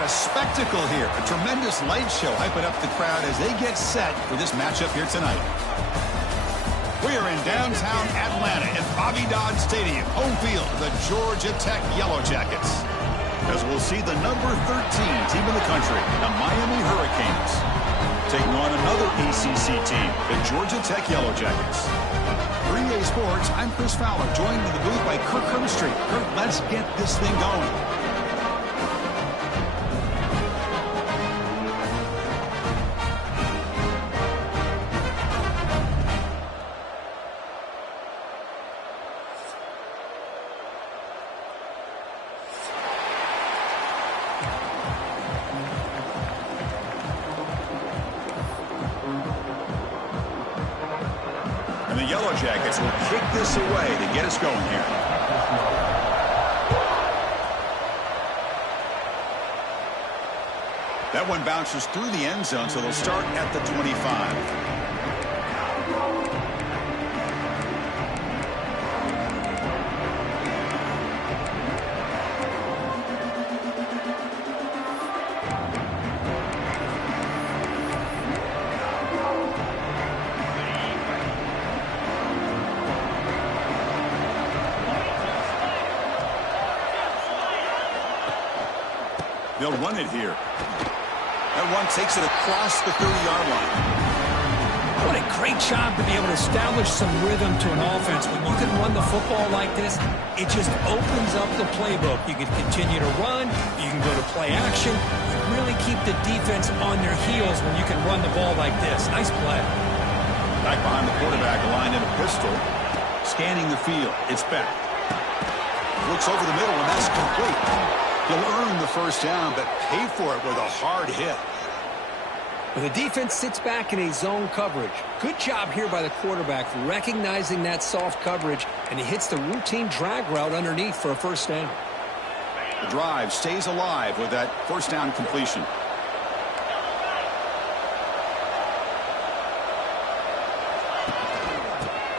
got a spectacle here. A tremendous light show hyping up the crowd as they get set for this matchup here tonight. We are in downtown Atlanta at Bobby Dodd Stadium, home field of the Georgia Tech Yellow Jackets. As we'll see the number 13 team in the country, the Miami Hurricanes, taking on another ACC team, the Georgia Tech Yellow Jackets. 3A Sports, I'm Chris Fowler, joined in the booth by Kirk Hermstreet. Kirk, let's get this thing going. The Yellow Jackets will kick this away to get us going here. That one bounces through the end zone, so they'll start at the 25. They'll run it here. That one takes it across the 30-yard line. What a great job to be able to establish some rhythm to an offense. When you can run the football like this, it just opens up the playbook. You can continue to run. You can go to play action. You really keep the defense on their heels when you can run the ball like this. Nice play. Back behind the quarterback, aligned in a pistol. Scanning the field. It's back. Looks over the middle, and that's complete. He'll earn the first down, but pay for it with a hard hit. Well, the defense sits back in a zone coverage. Good job here by the quarterback recognizing that soft coverage, and he hits the routine drag route underneath for a first down. The drive stays alive with that first down completion.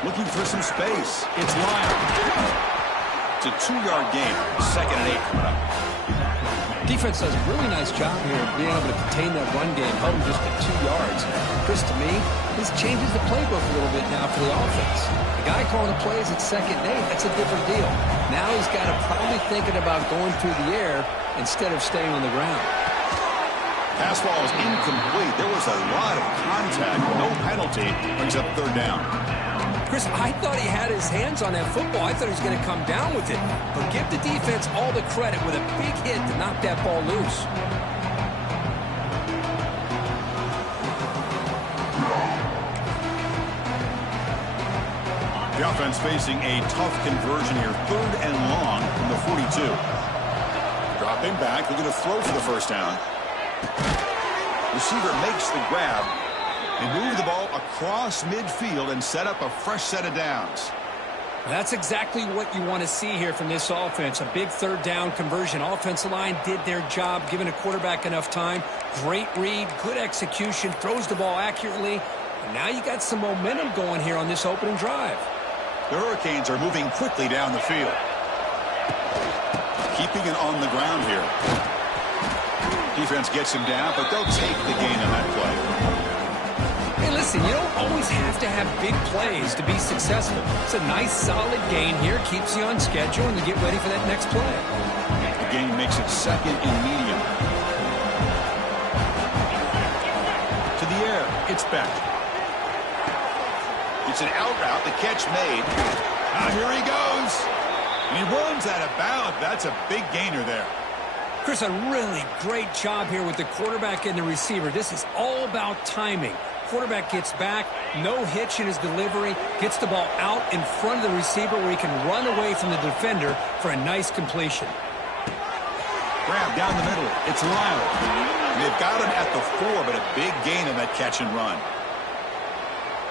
Looking for some space. It's Lyle. It's a 2-yard gain. 2nd and 8 coming up. Defense does a really nice job here of being able to contain that run game, held him just at 2 yards. Chris, to me, this changes the playbook a little bit now for the offense. The guy calling the plays at 2nd and 8, that's a different deal. Now he's got to probably thinking about going through the air instead of staying on the ground. Pass ball is incomplete. There was a lot of contact. No penalty. Brings up 3rd down. Chris, I thought he had his hands on that football. I thought he was going to come down with it. But give the defense all the credit with a big hit to knock that ball loose. The offense facing a tough conversion here. 3rd and long from the 42. Dropping back, looking to throw for the first down. Receiver makes the grab. They move the ball across midfield and set up a fresh set of downs. That's exactly what you want to see here from this offense. A big 3rd down conversion. Offensive line did their job, giving a quarterback enough time. Great read, good execution, throws the ball accurately. And now you got some momentum going here on this opening drive. The Hurricanes are moving quickly down the field. Keeping it on the ground here. Defense gets him down, but they'll take the gain on that play. Hey, listen, you don't always have to have big plays to be successful. It's a nice, solid gain here. Keeps you on schedule and you get ready for that next play. The gain makes it 2nd and medium. To the air. It's back. It's an out route. The catch made. Now here he goes. And he runs out of bounds. That's a big gainer there. Chris, a really great job here with the quarterback and the receiver. This is all about timing. Quarterback gets back, no hitch in his delivery, gets the ball out in front of the receiver where he can run away from the defender for a nice completion. Grab down the middle. It's Lyle. And they've got him at the 4, but a big gain on that catch and run.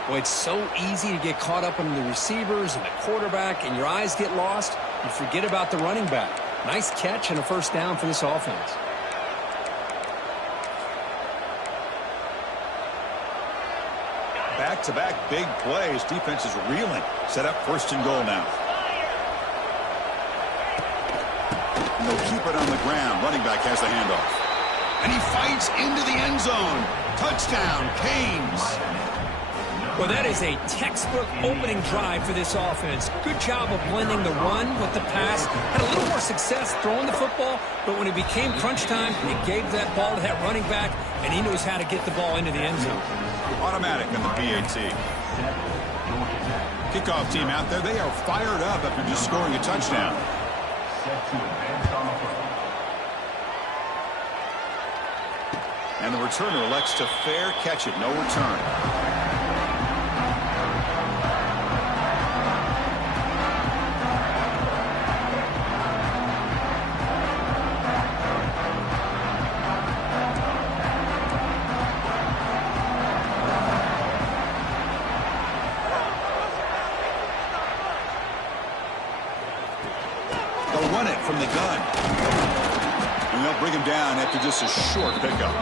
Boy, it's so easy to get caught up in the receivers and the quarterback, and your eyes get lost. You forget about the running back. Nice catch and a first down for this offense. Back-to-back big plays. Defense is reeling. Set up 1st and goal now. And they'll keep it on the ground. Running back has the handoff. And he fights into the end zone. Touchdown, Canes. Well, that is a textbook opening drive for this offense. Good job of blending the run with the pass. Had a little more success throwing the football, but when it became crunch time, he gave that ball to that running back, and he knows how to get the ball into the end zone. Automatic in the PAT. Kickoff team out there, they are fired up after just scoring a touchdown. And the returner elects to fair catch it. No return. They'll run it from the gun. And they'll bring him down after just a short pickup.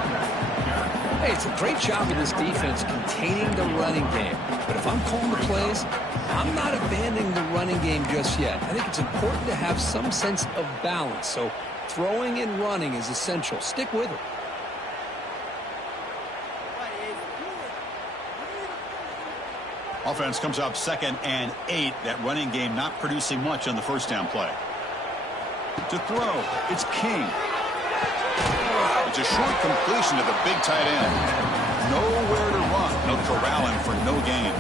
Hey, it's a great job of this defense containing the running game. But if I'm calling the plays, I'm not abandoning the running game just yet. I think it's important to have some sense of balance. So throwing and running is essential. Stick with it. Offense comes up 2nd and 8. That running game not producing much on the first down play. To throw, it's King. It's a short completion to the big tight end. Nowhere to run. No corralling for no gain.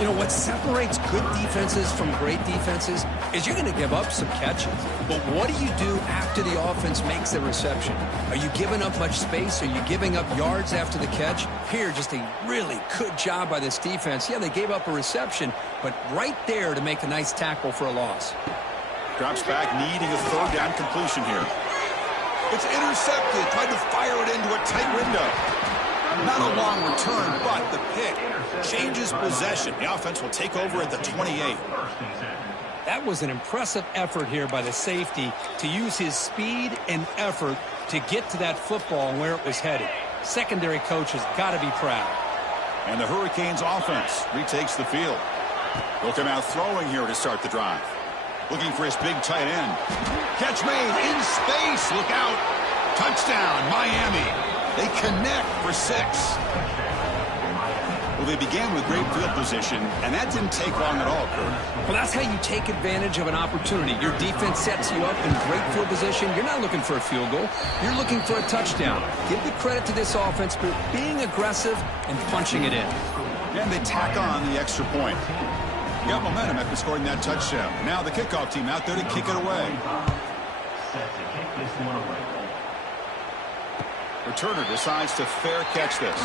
You know, what separates good defenses from great defenses is you're going to give up some catches. But what do you do after the offense makes the reception? Are you giving up much space? Are you giving up yards after the catch? Here, just a really good job by this defense. Yeah, they gave up a reception, but right there to make a nice tackle for a loss. Drops back, needing a third down completion here. It's intercepted. Tried to fire it into a tight window. Not a long return, but the pick changes possession. The offense will take over at the 28. That was an impressive effort here by the safety to use his speed and effort to get to that football and where it was headed. Secondary coach has got to be proud. And the Hurricanes offense retakes the field. They'll come out throwing here to start the drive. Looking for his big tight end. Catch made in space. Look out. Touchdown, Miami. They connect for 6. Well, they began with great field position, and that didn't take long at all, Kurt. Well, that's how you take advantage of an opportunity. Your defense sets you up in great field position. You're not looking for a field goal. You're looking for a touchdown. Give the credit to this offense for being aggressive and punching it in. And they tack on the extra point. Got momentum after scoring that touchdown. Now the kickoff team out there to kick it away. Returner decides to fair catch this.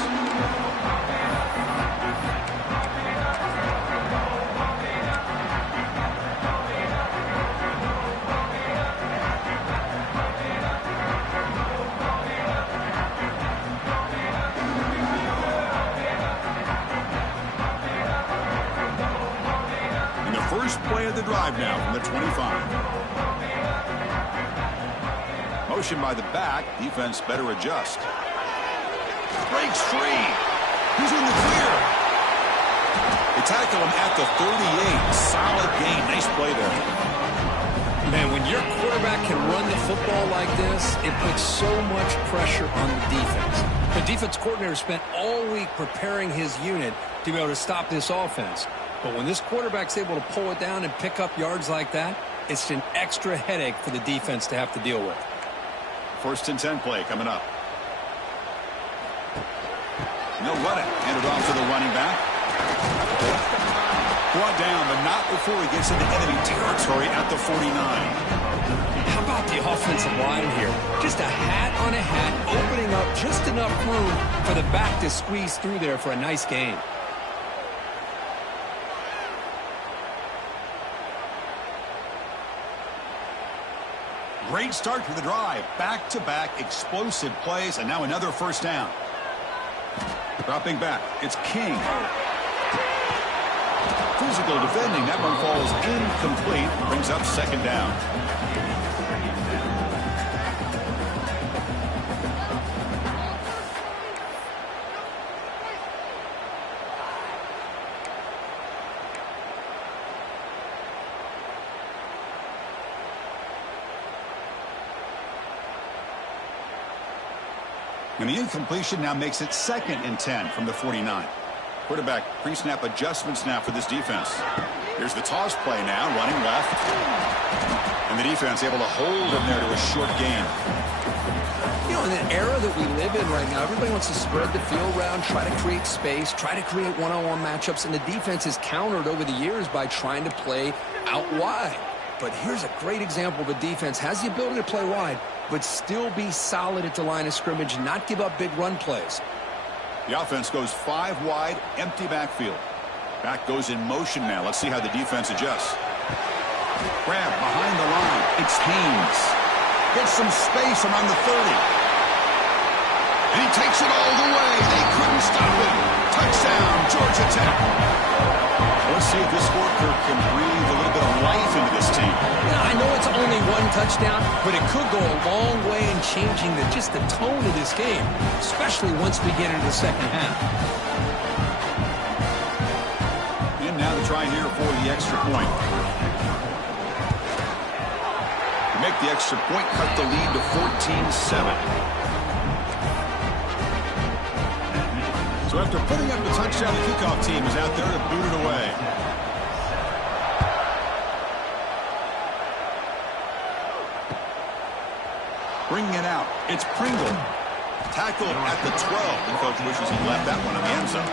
And the first play of the drive now from the 25. Motion by the back. Defense better adjust. Breaks free. Who's in the clear? They tackle him at the 38. Solid gain. Nice play there. Man, when your quarterback can run the football like this, it puts so much pressure on the defense. The defense coordinator spent all week preparing his unit to be able to stop this offense. But when this quarterback's able to pull it down and pick up yards like that, it's an extra headache for the defense to have to deal with. 1st and 10 play coming up. No run it. Handed off to the running back. Brought down, but not before he gets into enemy territory at the 49. How about the offensive line here? Just a hat on a hat, opening up just enough room for the back to squeeze through there for a nice gain. Great start to the drive. Back-to-back explosive plays, and now another first down. Dropping back, it's King. Physical defending. That one falls incomplete. Brings up 2nd down. And the incompletion now makes it 2nd and 10 from the 49. Quarterback pre-snap adjustments now for this defense. Here's the toss play now, running left. And the defense able to hold him there to a short gain. You know, in the era that we live in right now, everybody wants to spread the field around, try to create space, try to create one-on-one matchups, and the defense is countered over the years by trying to play out wide. But here's a great example of a defense has the ability to play wide, but still be solid at the line of scrimmage, not give up big run plays. The offense goes 5 wide, empty backfield. Back goes in motion now. Let's see how the defense adjusts. Grab behind the line. It's Haynes. Gets some space around the 30. And he takes it all the way. They couldn't stop it. Touchdown, Georgia Tech. Let's see if this scorecard can breathe a little bit of life into this team. Yeah, I know it's only 1 touchdown, but it could go a long way in changing just the tone of this game, especially once we get into the second half. And now to try here for the extra point. To make the extra point, cut the lead to 14-7. So after putting up the touchdown, the kickoff team is out there to boot it away. Bringing it out, it's Pringle. Tackled at the 12. The coach wishes he left that one in the end zone.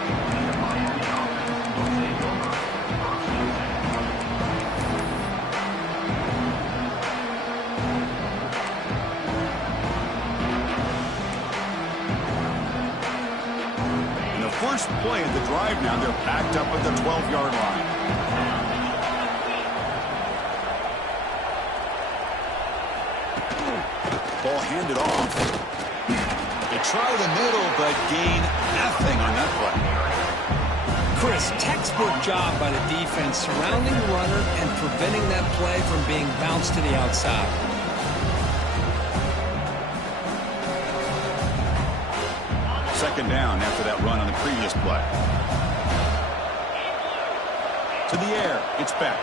First play of the drive now, they're backed up at the 12-yard line. Ball handed off. They try the middle, but gain nothing on that play. Chris, textbook job by the defense surrounding the runner and preventing that play from being bounced to the outside. Second down after that run on the previous play. To the air, it's Beck.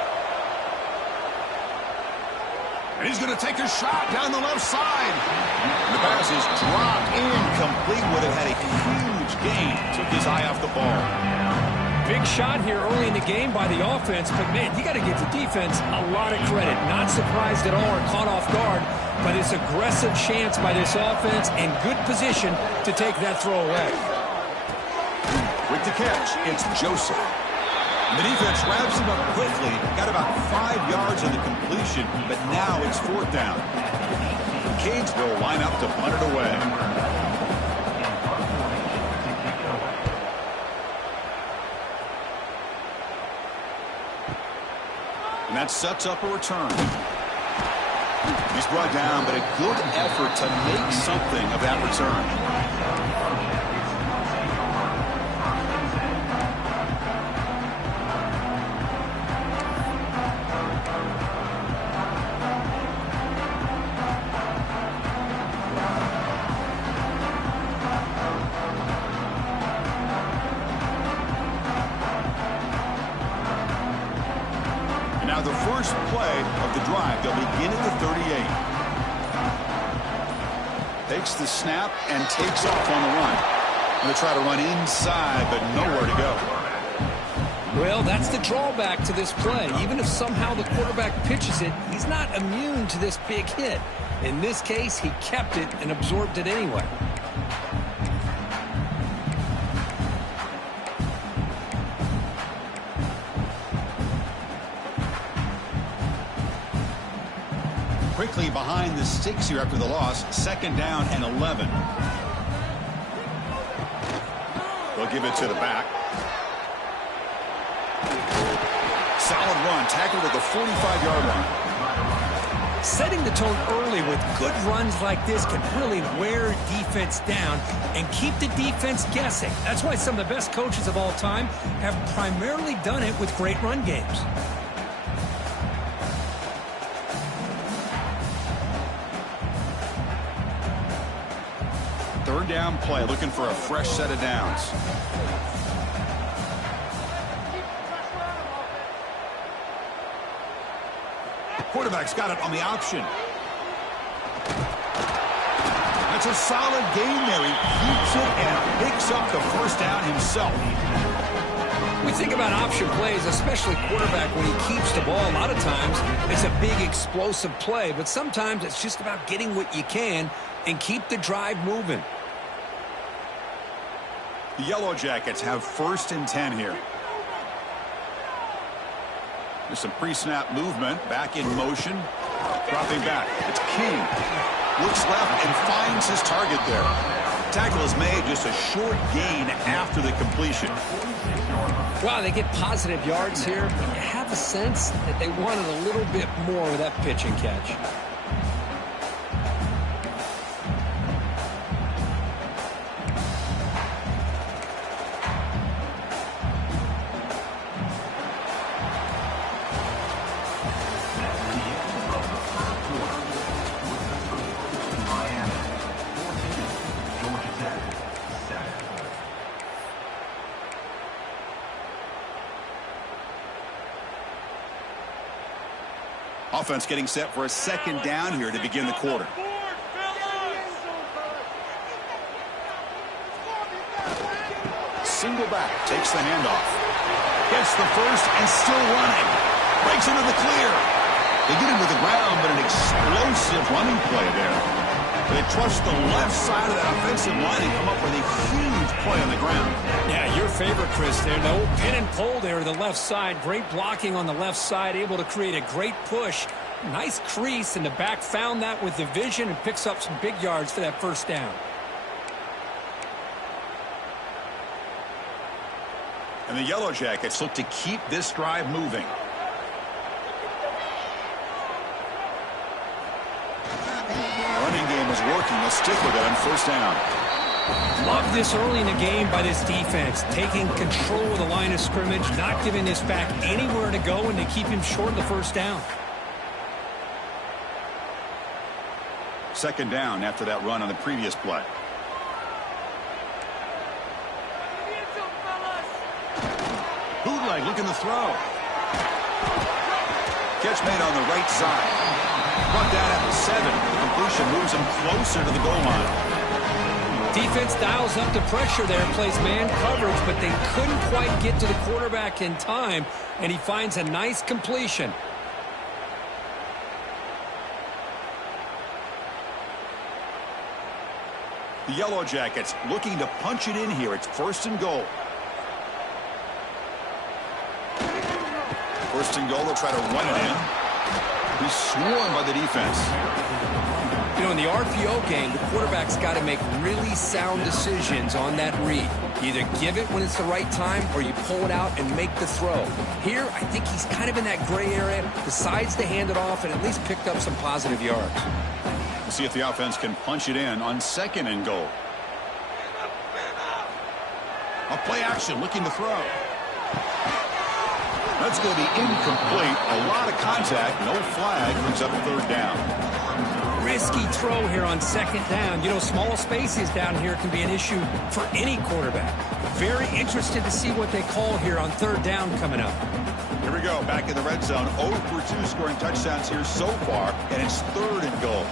And he's going to take a shot down the left side. And the pass is dropped incomplete. Would have had a huge gain. Took his eye off the ball. Big shot here early in the game by the offense, but man, you got to give the defense a lot of credit. Not surprised at all or caught off guard by this aggressive chance by this offense and good position to take that throw away. With the catch, it's Joseph. And the defense wraps him up quickly. Got about 5 yards on the completion, but now it's 4th down. Cades will line up to punt it away. And that sets up a return. He's brought down, but a good effort to make something of that return. Now the first play of the drive, they'll begin at the 38. Takes the snap and takes off on the run. Going to try to run inside, but nowhere to go. Well, that's the drawback to this play. Even if somehow the quarterback pitches it, he's not immune to this big hit. In this case, he kept it and absorbed it anyway. Quickly behind the sticks here after the loss. 2nd down and 11. They'll give it to the back. Solid run. Tackled at the 45-yard line. Setting the tone early with good runs like this can really wear defense down and keep the defense guessing. That's why some of the best coaches of all time have primarily done it with great run games. Third down play, looking for a fresh set of downs. Quarterback's got it on the option. It's a solid gain there. He keeps it and picks up the first down himself. We think about option plays, especially quarterback, when he keeps the ball. A lot of times, it's a big explosive play, but sometimes it's just about getting what you can and keep the drive moving. The Yellow Jackets have 1st and 10 here. There's some pre-snap movement, back in motion, dropping back. It's King. Looks left and finds his target there. Tackle is made, just a short gain after the completion. Wow, they get positive yards here, but you have a sense that they wanted a little bit more with that pitch and catch. Offense getting set for a 2nd down here to begin the quarter. Single back, takes the handoff. Gets the first and still running. Breaks into the clear. They get him to the ground, but an explosive running play there. They trust the left side of that offensive line and come up with a huge play on the ground. Yeah, your favorite, Chris, there. No pin and pull there to the left side. Great blocking on the left side, able to create a great push. Nice crease, and the back found that with the vision and picks up some big yards for that first down. And the Yellow Jackets look to keep this drive moving. Running game is working. They'll stick with it on 1st down. Love this early in the game by this defense, taking control of the line of scrimmage, not giving this back anywhere to go, and to keep him short of the first down. 2nd down after that run on the previous play. Bootleg looking to throw. Catch made on the right side. Brought down at the 7. The completion moves him closer to the goal line. Defense dials up the pressure there, plays man coverage, but they couldn't quite get to the quarterback in time, and he finds a nice completion. The Yellow Jackets looking to punch it in here. It's 1st and goal. 1st and goal, they'll try to run it in. He's swarmed by the defense. You know, in the RPO game, the quarterback's got to make really sound decisions on that read. You either give it when it's the right time or you pull it out and make the throw. Here, I think he's kind of in that gray area, decides to hand it off and at least picked up some positive yards. We'll see if the offense can punch it in on 2nd and goal. A play action, looking to throw. That's going to be incomplete. A lot of contact, no flag, brings up 3rd down. Risky throw here on 2nd down. You know, small spaces down here can be an issue for any quarterback. Very interested to see what they call here on 3rd down coming up. Here we go, back in the red zone. 0 for 2 scoring touchdowns here so far, and it's 3rd and goal.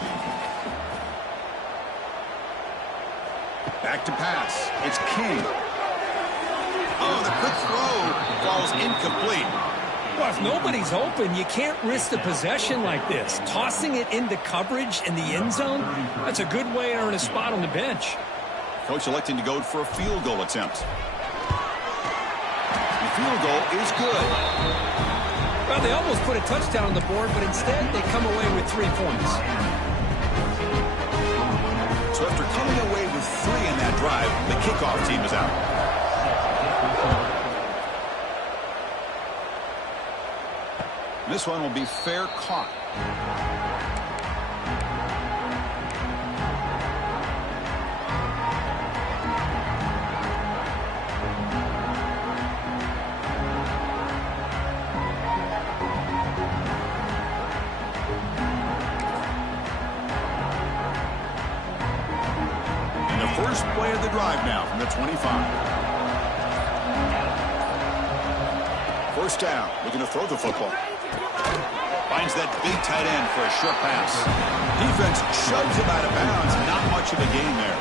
Back to pass. It's King. Oh, the quick throw falls incomplete. Well, if nobody's open, you can't risk the possession like this. Tossing it into coverage in the end zone, that's a good way to earn a spot on the bench. Coach electing to go for a field goal attempt. The field goal is good. Well, they almost put a touchdown on the board, but instead they come away with 3 points. So after coming away with 3 in that drive, the kickoff team is out. This one will be fair caught. And the first play of the drive now from the 25. First down, looking to throw the football. Finds that big tight end for a short pass. Defense shoves him out of bounds. Not much of a gain there.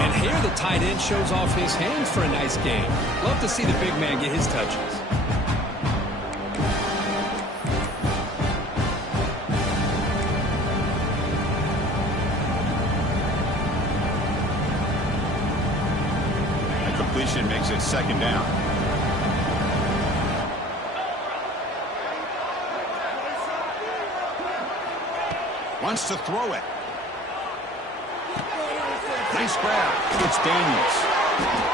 And here the tight end shows off his hands for a nice game. Love to see the big man get his touches. The completion makes it second down. Wants to throw it. Nice grab. It's Daniels.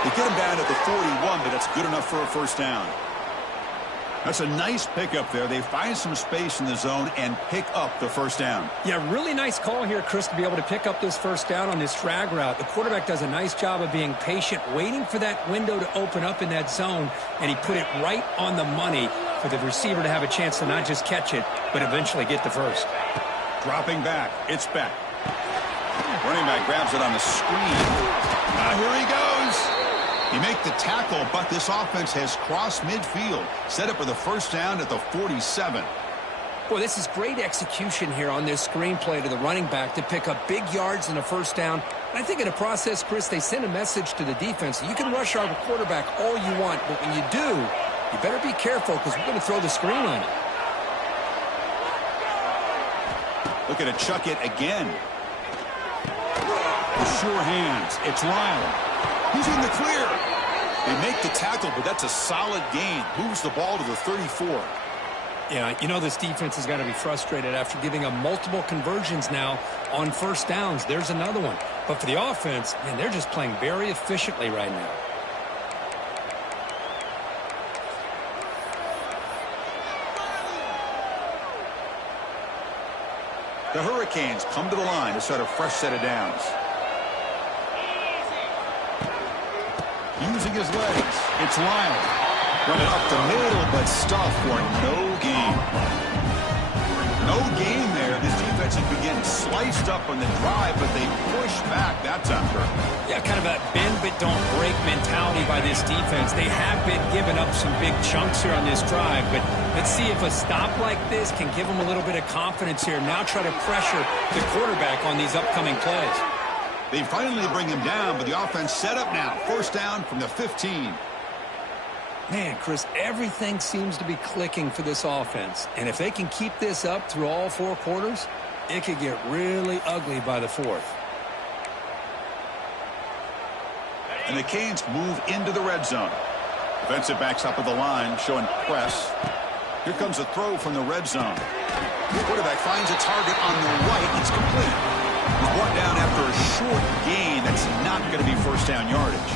They get him down at the 41, but that's good enough for a first down. That's a nice pickup there. They find some space in the zone and pick up the first down. Yeah, really nice call here, Chris, to be able to pick up this first down on this drag route. The quarterback does a nice job of being patient, waiting for that window to open up in that zone, and he put it right on the money for the receiver to have a chance to not just catch it, but eventually get the first. Dropping back. It's Beck. Running back grabs it on the screen. Now here he goes. He makes the tackle, but this offense has crossed midfield. Set up for the first down at the 47. Boy, this is great execution here on this screenplay to the running back to pick up big yards and a first down. I think in the process, Chris, they send a message to the defense. You can rush our quarterback all you want, but when you do, you better be careful because we're going to throw the screen on you. Looking to chuck it again. With sure hands, it's Lyle. He's in the clear. They make the tackle, but that's a solid gain. Moves the ball to the 34. Yeah, you know this defense has got to be frustrated after giving up multiple conversions now on first downs. There's another one. But for the offense, man, they're just playing very efficiently right now. The Hurricanes come to the line to start a fresh set of downs. Using his legs, it's Lyle. Running up the middle, but stuff for no gain. No gain there. This defense has been getting sliced up on the drive, but they push back that time. Yeah, kind of a bend but don't break mentality by this defense. They have been giving up some big chunks here on this drive, but let's see if a stop like this can give them a little bit of confidence here. Now try to pressure the quarterback on these upcoming plays. They finally bring him down, but the offense set up now. First down from the 15. Man, Chris, everything seems to be clicking for this offense. And if they can keep this up through all four quarters, it could get really ugly by the fourth. And the Canes move into the red zone. Defensive backs up at the line, showing press. Here comes a throw from the red zone. The quarterback finds a target on the right. It's complete. He's brought down after a short gain. That's not going to be first down yardage.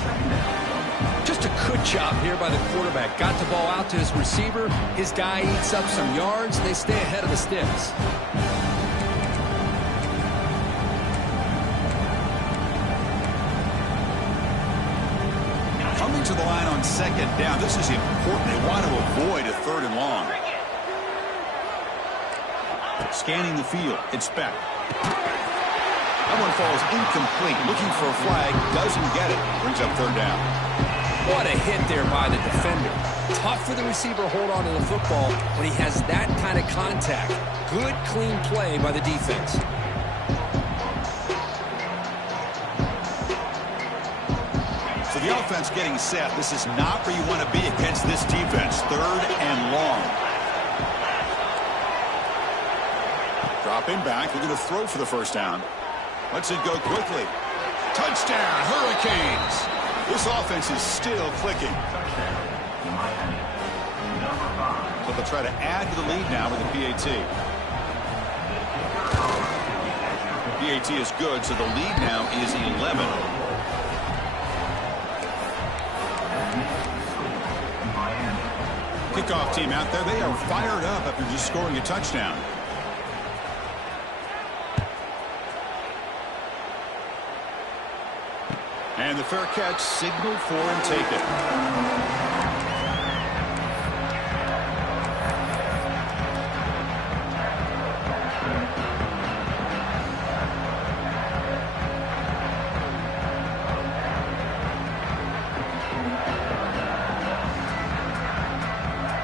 Just a good job here by the quarterback. Got the ball out to his receiver. His guy eats up some yards. They stay ahead of the sticks. Coming to the line on second down. This is important. They want to avoid a third and long. Scanning the field. It's Beck. That one falls incomplete. Looking for a flag. Doesn't get it. Brings up third down. What a hit there by the defender. Tough for the receiver to hold on to the football when he has that kind of contact. Good, clean play by the defense. So the offense getting set. This is not where you want to be against this defense. Third and long. Dropping back. Looking to throw for the first down. Lets it go quickly. Touchdown, Hurricanes. This offense is still clicking. So they'll try to add to the lead now with the PAT. PAT is good, so the lead now is 11. Kickoff team out there. They are fired up after just scoring a touchdown. And the fair catch signaled for and taken.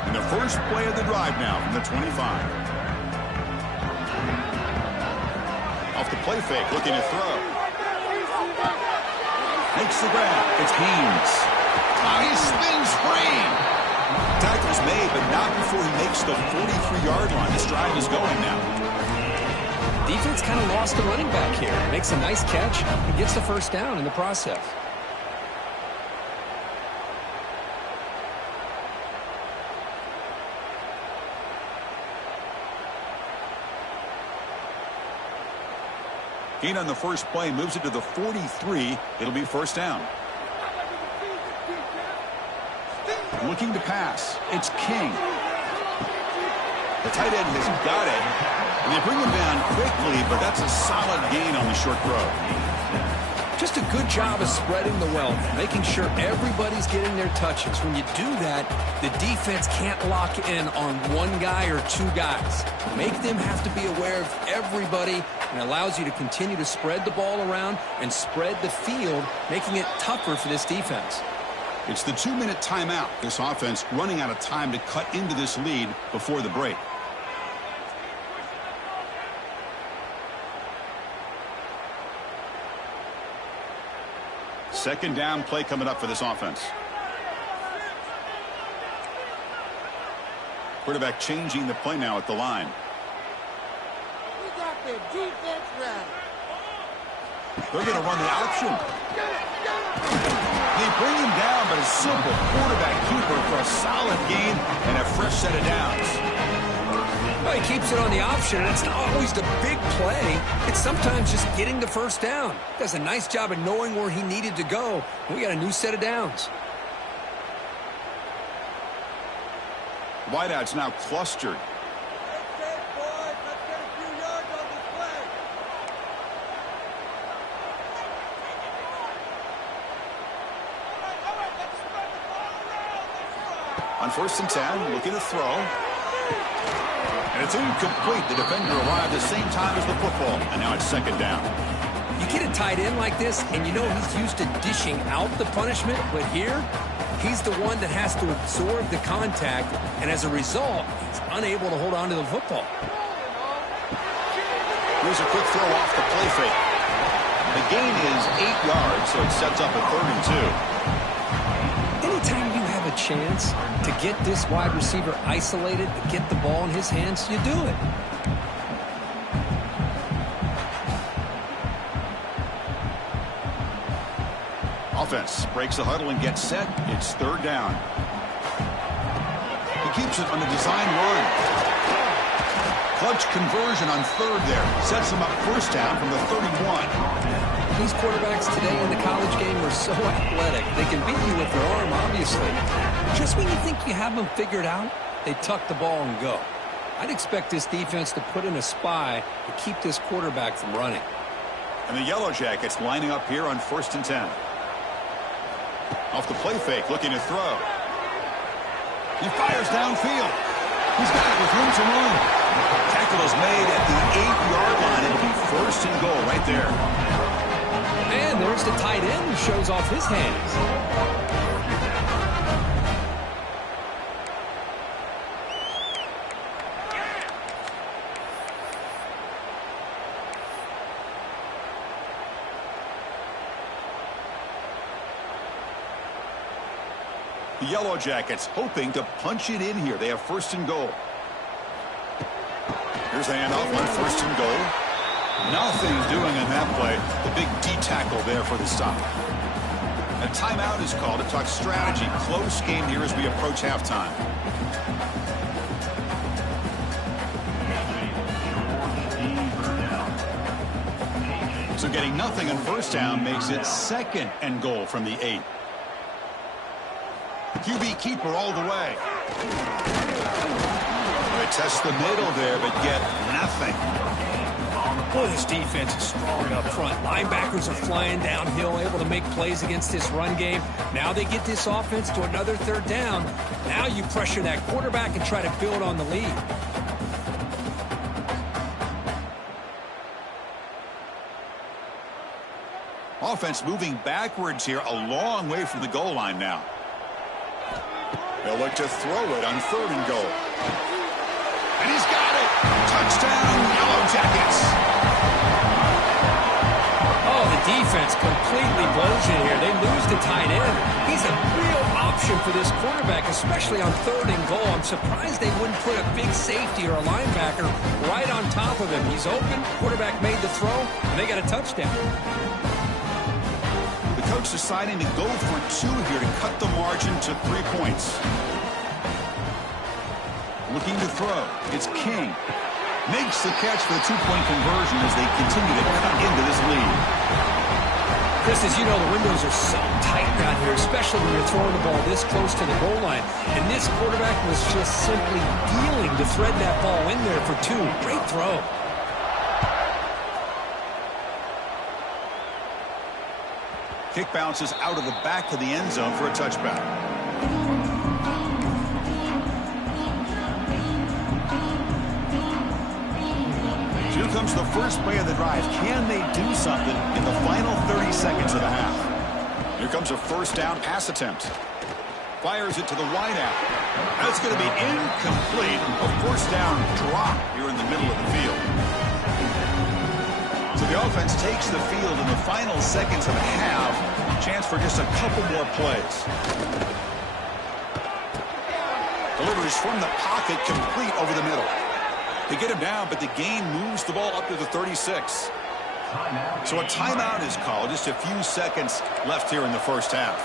And the first play of the drive now from the 25. Off the play fake, looking to throw. Makes the grab. It's Haynes. Oh, he spins free. Tackle's made, but not before he makes the 43-yard line. This drive is going now. Defense kind of lost the running back here. Makes a nice catch and gets the first down in the process. Gain on the first play, moves it to the 43. It'll be first down. Looking to pass. It's King. The tight end has got it. And they bring him down quickly, but that's a solid gain on the short throw. Just a good job of spreading the wealth, making sure everybody's getting their touches. When you do that, the defense can't lock in on one guy or two guys. Make them have to be aware of everybody, and allows you to continue to spread the ball around and spread the field, making it tougher for this defense. It's the 2-minute timeout. This offense running out of time to cut into this lead before the break. Second down play coming up for this offense. Quarterback changing the play now at the line. We got the defense ready. They're going to run the option. They bring him down, but a simple quarterback keeper for a solid gain and a fresh set of downs. Well, he keeps it on the option, and it's not always the big play. It's sometimes just getting the first down. Does a nice job of knowing where he needed to go. We got a new set of downs. Wideouts now clustered. On 1st and 10, looking to throw. And it's incomplete. The defender arrived the same time as the football, and now it's second down. You get a tight end like this, and you know he's used to dishing out the punishment, but here, he's the one that has to absorb the contact, and as a result, he's unable to hold on to the football. Here's a quick throw off the play fake. The gain is 8 yards, so it sets up a 3rd and 2. Anytime you have a chance to get this wide receiver isolated, to get the ball in his hands, you do it. Offense breaks the huddle and gets set. It's 3rd down. He keeps it on the design run. Clutch conversion on 3rd there. Sets him up first down from the 31. These quarterbacks today in the college game are so athletic. They can beat you with their arm, obviously. Just when you think you have them figured out, they tuck the ball and go. I'd expect this defense to put in a spy to keep this quarterback from running. And the Yellow Jackets lining up here on 1st and 10. Off the play fake, looking to throw. He fires downfield. He's got it with room to run. Tackle is made at the 8-yard line. It'll be 1st and goal right there. And there's the tight end who shows off his hands. The Yellow Jackets hoping to punch it in here. They have 1st and goal. Here's a handoff on 1st and goal. Nothing doing in that play. The big D tackle there for the stop. A timeout is called to talk strategy. Close game here as we approach halftime. So getting nothing on 1st down makes it 2nd and goal from the 8. QB keeper all the way. They test the middle there, but get nothing. Boy, this defense is strong up front. Linebackers are flying downhill, able to make plays against this run game. Now they get this offense to another 3rd down. Now you pressure that quarterback and try to build on the lead. Offense moving backwards here, a long way from the goal line now. They'll look to throw it on 3rd and goal. And he's got it. Touchdown, Yellow Jackets. defense completely blows it here. They lose the tight end. He's a real option for this quarterback, especially on 3rd and goal. I'm surprised they wouldn't put a big safety or a linebacker right on top of him. He's open, quarterback made the throw, and they got a touchdown. The coach deciding to go for 2 here to cut the margin to 3 points. Looking to throw. It's King. Makes the catch for the 2-point conversion as they continue to cut into this lead. Chris, as you know, the windows are so tight down here, especially when you're throwing the ball this close to the goal line. And this quarterback was just simply dealing to thread that ball in there for 2. Great throw. Kick bounces out of the back of the end zone for a touchback. Here comes the first play of the drive. Can they do something in the final 30 seconds of the half? Here comes a first down pass attempt. Fires it to the wideout. That's going to be incomplete. A first down drop here in the middle of the field. So the offense takes the field in the final seconds of the half. Chance for just a couple more plays. Delivers from the pocket, complete over the middle. They get him down, but the gain moves the ball up to the 36. So a timeout is called. Just a few seconds left here in the first half.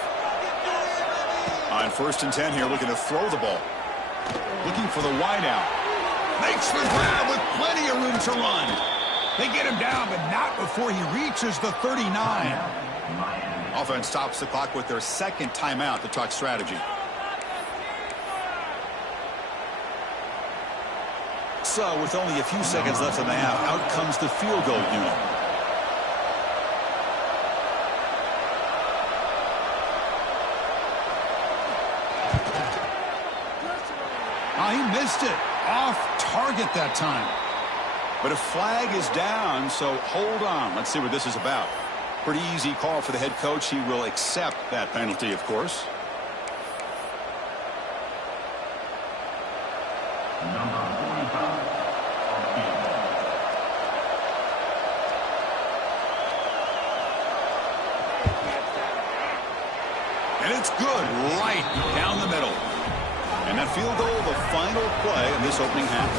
On 1st and 10 here, looking to throw the ball. Looking for the wideout. Makes the grab with plenty of room to run. They get him down, but not before he reaches the 39. Offense stops the clock with their 2nd timeout to talk strategy. So, with only a few seconds left in the half, out comes the field goal unit. He missed it. Off target that time. But a flag is down, so hold on. Let's see what this is about. Pretty easy call for the head coach. He will accept that penalty, of course. And it's good right down the middle. And that field goal, the final play in this opening half.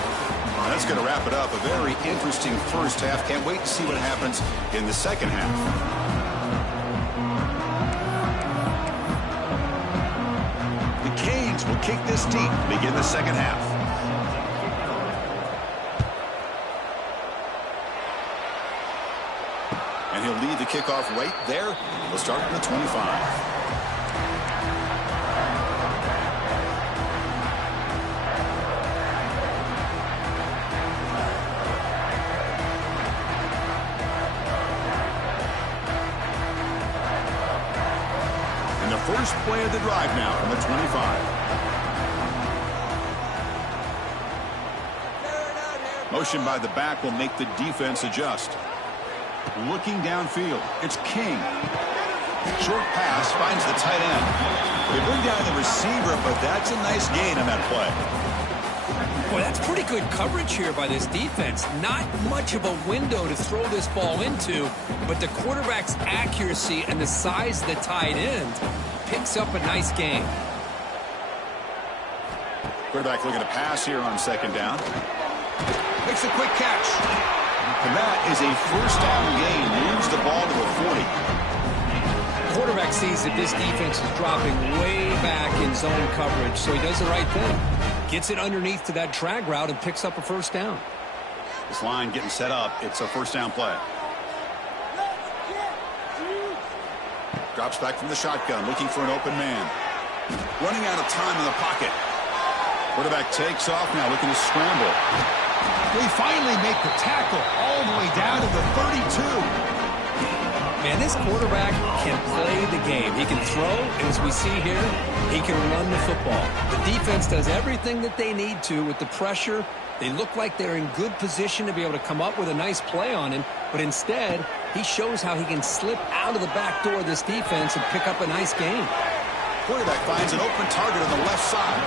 That's going to wrap it up. A very interesting first half. Can't wait to see what happens in the second half. The Canes will kick this deep to begin the second half. And he'll lead the kickoff right there. We'll start from the 25. First play of the drive now from the 25. Motion by the back will make the defense adjust. Looking downfield, it's King. Short pass finds the tight end. They bring down the receiver, but that's a nice gain on that play. Boy, that's pretty good coverage here by this defense. Not much of a window to throw this ball into, but the quarterback's accuracy and the size of the tight end picks up a nice gain. Quarterback looking to pass here on 2nd down. Makes a quick catch. And that is a first down gain. Moves the ball to the 40. Quarterback sees that this defense is dropping way back in zone coverage, so he does the right thing. Gets it underneath to that drag route and picks up a first down. This line getting set up. It's a first down play. Drops back from the shotgun, looking for an open man. Running out of time in the pocket. Quarterback takes off now, looking to scramble. They finally make the tackle all the way down to the 32. Man, this quarterback can play the game. He can throw, and as we see here, he can run the football. The defense does everything that they need to with the pressure. They look like they're in good position to be able to come up with a nice play on him, but instead, he shows how he can slip out of the back door of this defense and pick up a nice gain. Quarterback finds an open target on the left side,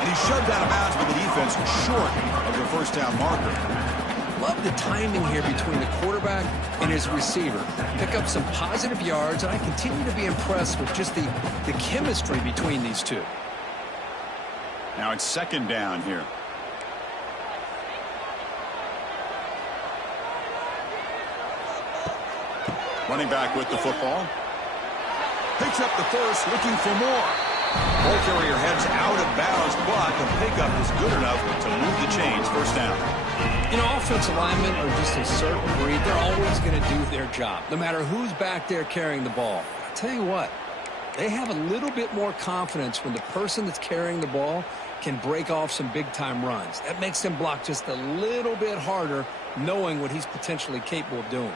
and he's shoved out of bounds by the defense short of the first down marker. Love the timing here between the quarterback and his receiver. Pick up some positive yards, and I continue to be impressed with just the chemistry between these two. Now it's second down here. Running back with the football. Picks up the first, looking for more. Ball carrier heads out of bounds, but the pickup is good enough to move the chains. First down. You know, offensive linemen are just a certain breed. They're always going to do their job, no matter who's back there carrying the ball. I'll tell you what, they have a little bit more confidence when the person that's carrying the ball can break off some big-time runs. That makes them block just a little bit harder, knowing what he's potentially capable of doing.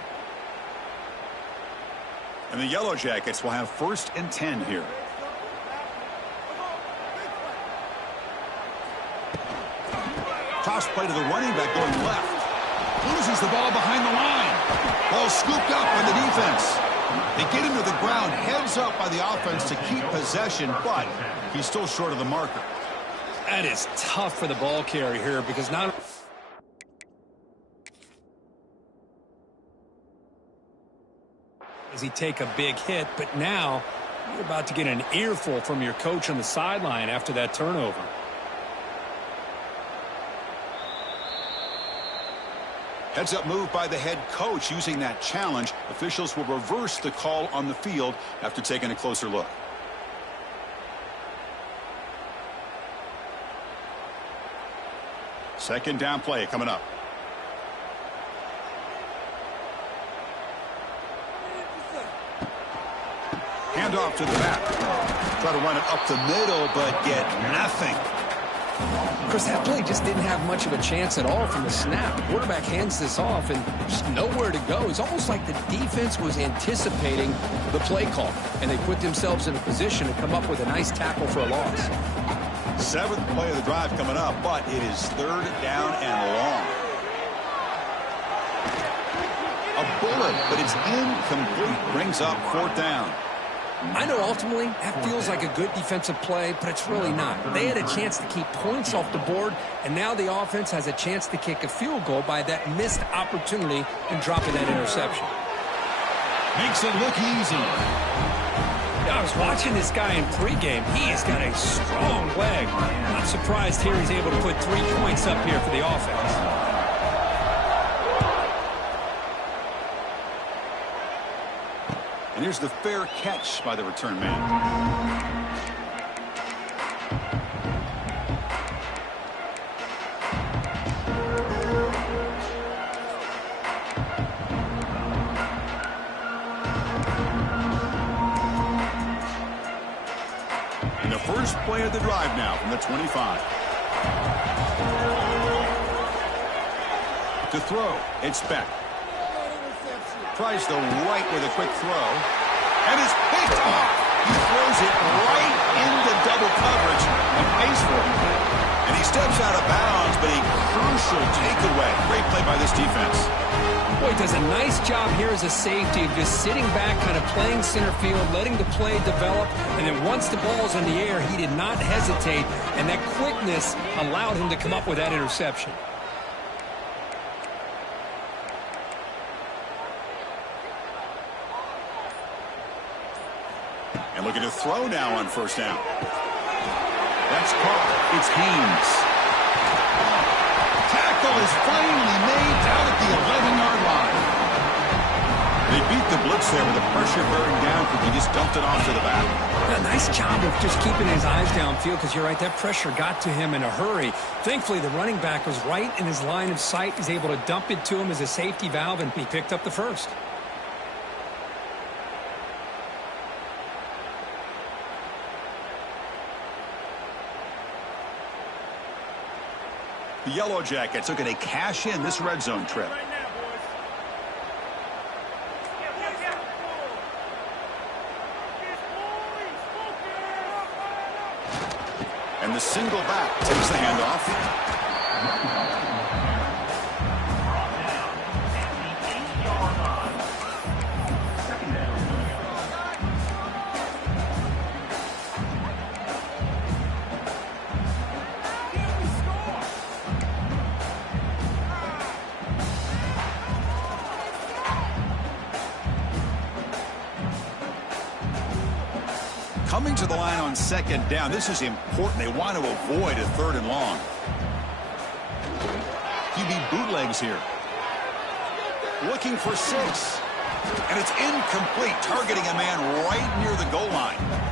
And the Yellow Jackets will have 1st and 10 here. Toss play to the running back going left. Loses the ball behind the line. Ball scooped up by the defense. They get him to the ground, heads up by the offense to keep possession, but he's still short of the marker. That is tough for the ball carrier here because not does he take a big hit, but now you're about to get an earful from your coach on the sideline after that turnover. Heads up move by the head coach using that challenge. Officials will reverse the call on the field after taking a closer look. Second down play coming up. Hand off to the back. Try to run it up the middle, but get nothing. Of course, that play just didn't have much of a chance at all from the snap. The quarterback hands this off and just nowhere to go. It's almost like the defense was anticipating the play call, and they put themselves in a position to come up with a nice tackle for a loss. 7th play of the drive coming up, but it is 3rd down and long. A bullet, but it's incomplete. Brings up 4th down. I know ultimately that feels like a good defensive play, but it's really not. They had a chance to keep points off the board, and now the offense has a chance to kick a field goal by that missed opportunity and dropping that interception. Makes it look easy. I was watching this guy in pregame. He has got a strong leg. I'm surprised here he's able to put 3 points up here for the offense. And here's the fair catch by the return man. And the first play of the drive now from the 25. To throw, it's Beck. Tries the right with a quick throw, and it's picked off. He throws it right into double coverage and pays for it. And he steps out of bounds, but a crucial takeaway. Great play by this defense. Boy, he does a nice job here as a safety of just sitting back, kind of playing center field, letting the play develop, and then once the ball's in the air, he did not hesitate, and that quickness allowed him to come up with that interception. And looking to throw now on 1st down. That's caught. It's Haynes. Tackle is finally made down at the 11-yard line. They beat the blitz there with the pressure bearing down because he just dumped it off to the back. A nice job of just keeping his eyes downfield because you're right, that pressure got to him in a hurry. Thankfully, the running back was right in his line of sight. He's able to dump it to him as a safety valve, and he picked up the first. The Yellow Jackets looking to cash in this red zone trip. And the single back takes the handoff. Coming to the line on second down. This is important. They want to avoid a 3rd and long. QB bootlegs here. Looking for 6. And it's incomplete, targeting a man right near the goal line.